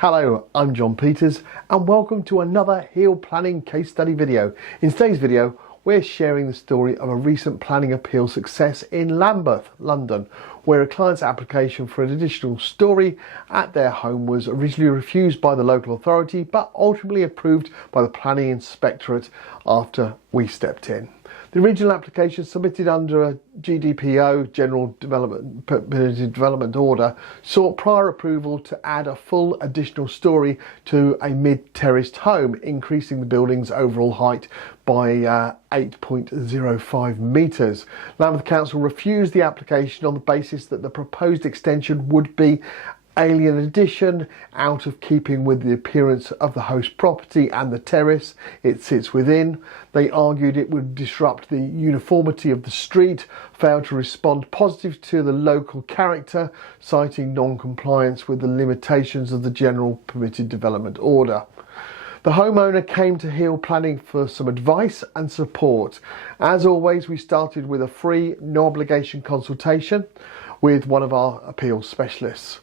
Hello, I'm John Peters and welcome to another Heal Planning case study video. In today's video, we're sharing the story of a recent planning appeal success in Lambeth, London, where a client's application for an additional storey at their home was originally refused by the local authority but ultimately approved by the planning inspectorate after we stepped in. The original application, submitted under a GPDO, General Development Order, sought prior approval to add a full additional storey to a mid-terraced home, increasing the building's overall height by 8.05 metres. Lambeth Council refused the application on the basis that the proposed extension would be alien addition, out of keeping with the appearance of the host property and the terrace it sits within. They argued it would disrupt the uniformity of the street, fail to respond positive to the local character, citing non-compliance with the limitations of the General Permitted Development Order. The homeowner came to Heal Planning for some advice and support. As always, we started with a free, no obligation consultation with one of our appeals specialists.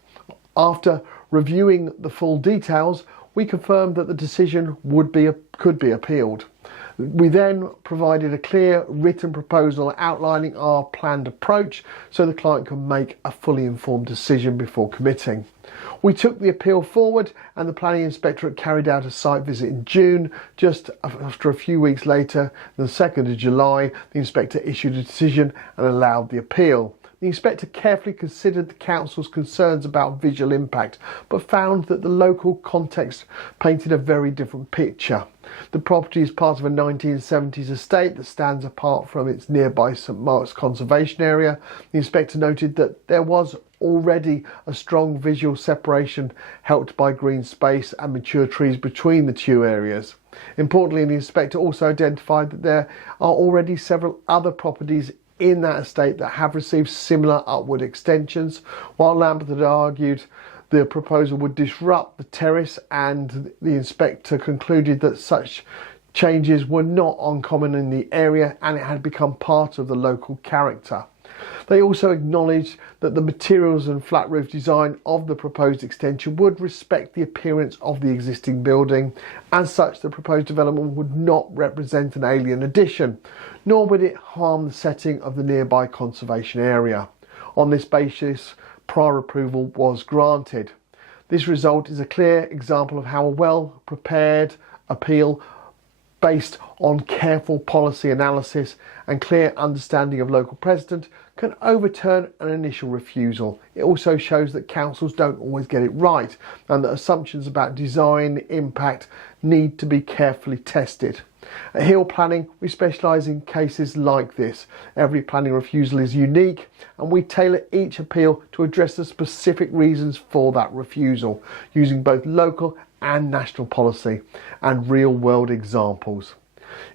After reviewing the full details, we confirmed that the decision could be appealed. We then provided a clear written proposal outlining our planned approach so the client can make a fully informed decision before committing. We took the appeal forward and the planning inspectorate carried out a site visit in June. Just after a few weeks later, the 2nd of July, the inspector issued a decision and allowed the appeal. The inspector carefully considered the council's concerns about visual impact, but found that the local context painted a very different picture. The property is part of a 1970s estate that stands apart from its nearby St Mark's conservation area. The inspector noted that there was already a strong visual separation helped by green space and mature trees between the two areas. Importantly, the inspector also identified that there are already several other properties in that estate that have received similar upward extensions, while Lambeth had argued the proposal would disrupt the terrace, and the inspector concluded that such changes were not uncommon in the area and it had become part of the local character. They also acknowledged that the materials and flat roof design of the proposed extension would respect the appearance of the existing building. As such, the proposed development would not represent an alien addition, nor would it harm the setting of the nearby conservation area. On this basis, prior approval was granted. This result is a clear example of how a well-prepared appeal based on careful policy analysis and clear understanding of local precedent can overturn an initial refusal. It also shows that councils don't always get it right and that assumptions about design impact need to be carefully tested. At Heal Planning, we specialise in cases like this. Every planning refusal is unique and we tailor each appeal to address the specific reasons for that refusal, using both local and national policy and real-world examples.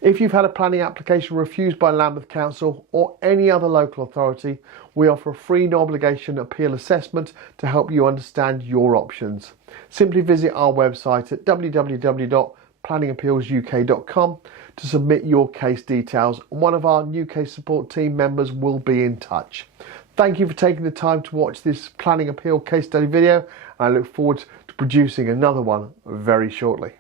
If you've had a planning application refused by Lambeth Council or any other local authority, we offer a free no-obligation appeal assessment to help you understand your options. Simply visit our website at www.planningappealsuk.com to submit your case details, and one of our new case support team members will be in touch. Thank you for taking the time to watch this planning appeal case study video, and I look forward to producing another one very shortly.